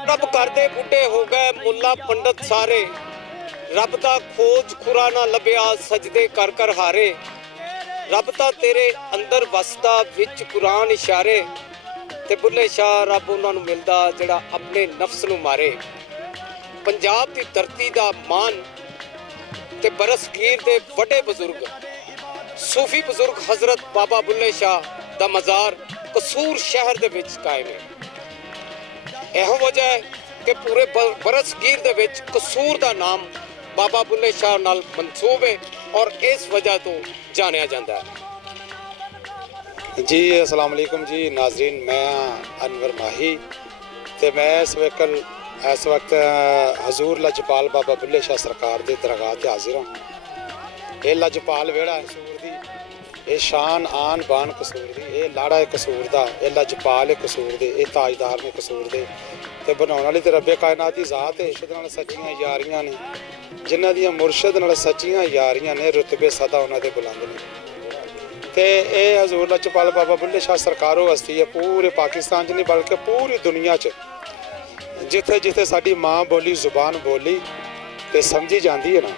रब करदे बुढ़े हो गए मुल्ला पंडित सारे, रब दा खोज खुरा ना लभ्या सजदे कर कर हारे। रब दा तेरे अंदर वसदा विच कुरान इशारे, ते बुल्ले शाह रब उन्हां नूं मिलदा जिहड़ा अपने नफ्स नूं मारे। पंजाब दी धरती दा मान ते बरसगीर दे वड्डे बुजुर्ग सूफी बुजुर्ग हजरत बाबा बुल्ले शाह दा मज़ार कसूर शहर दे विच कायम है। ਇਹੋ ਵਜ੍ਹਾ ਹੈ ਕਿ ਪੂਰੇ ਬਰਸਗੀਰ ਦੇ ਵਿੱਚ ਕਸੂਰ ਦਾ ਨਾਮ ਬਾਬਾ ਬੁੱਲੇ ਸ਼ਾਹ ਨਾਲ ਮਨਸੂਬ ਹੈ ਔਰ ਇਸ ਵਜ੍ਹਾ ਤੋਂ ਜਾਣਿਆ ਜਾਂਦਾ ਹੈ। जी अस्सलाम वालेकुम जी नाजरीन, मैं अनवर माही ते मैं इस वक्त हजूर लजपाल बाबा बुल्ले शाह सरकार के दरगाह ते हाजिर हाँ। ये लजपाल वेड़ा कसूर दी, ये शान आन बान कसूर दी, ये लाड़ा है कसूर दा, ये लजपाल है कसूर दे, ये ताजदार ने कसूर दे। ते बनाने वाली तो रब्बे कायनात की ज़ात है, इश्क नाल सच्चियां यारियां ने, जिन्हां दियां मुर्शद नाल सच्चियां यारियां ने, रुतबे सदा उन्हां दे बुलंद ने। ते ये हजूर लजपाल बाबा बुल्ले शाह सरकार हस्ती है पूरे पाकिस्तान च नहीं बल्कि पूरी दुनिया च जिथे जिथे साडी माँ बोली जुबान बोली ते समझी जाती है ना,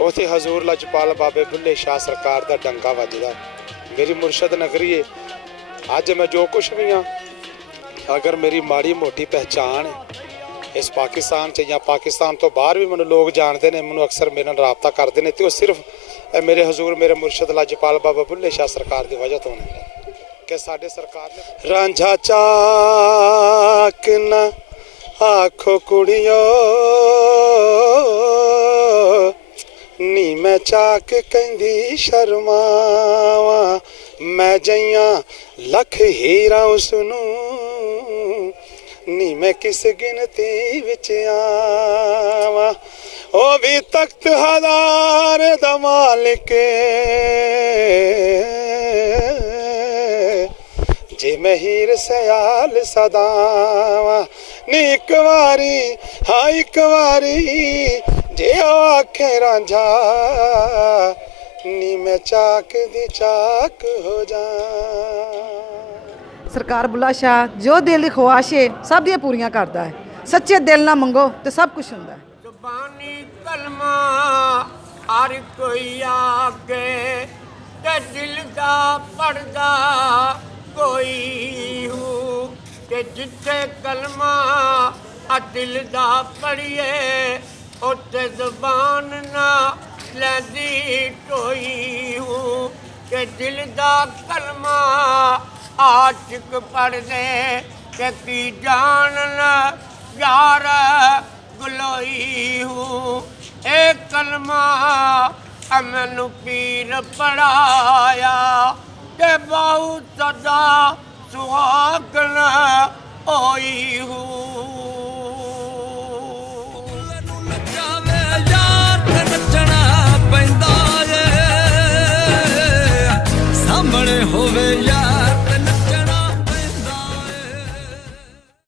उत्थे हजूर लजपाल बाबे बुल्ले शाह सरकार का डंका वजदा। मेरी मुर्शद नगरी है। अज मैं जो कुछ भी हाँ, अगर मेरी माड़ी मोटी पहचान है इस पाकिस्तान च या पाकिस्तान तो बाहर भी मैनू लोग जानते हैं, मैनू अक्सर मेरे नाल राबता करते हैं, तो सिर्फ मेरे हजूर मेरे मुर्शद लजपाल बाबा बुल्ले शाह सरकार की वजह तो कि साडे सरकार ने रांझा चाक न आखो कुड़ियो नी मैं चाक कहंदी शर्मावा, मैं जइया लख हीरा उसनू नी मैं किस गिनती विच आवा। ओ भी तख्त हजार दा मालिक जे मैं हीर सयाल सदावा, नी एक वारी हाँ एक वारी जे आखे रांझा नी मैं चाक दी चाक हो जा। सरकार बुल्ला शाह जो दिल की ख्वाहिश है सब दी पूरियां करता है, सच्चे दिल ना मंगो तो सब कुछ हुंदा है। जुबानी कलमा हर कोई आगे ते दिल दा पढ़दा कोई हो, ते जिथे कलमा दिल दा पढ़िए उत्थे जुबान ना लैंदी टोई हो, के दिल दा कलमा आशिक पढ़ दे के की जान यार गुलोई हूँ। एक कलमा मैनू पीर पढ़ाया के बहुत सदा सुहागन होई हूँ। सामने होवे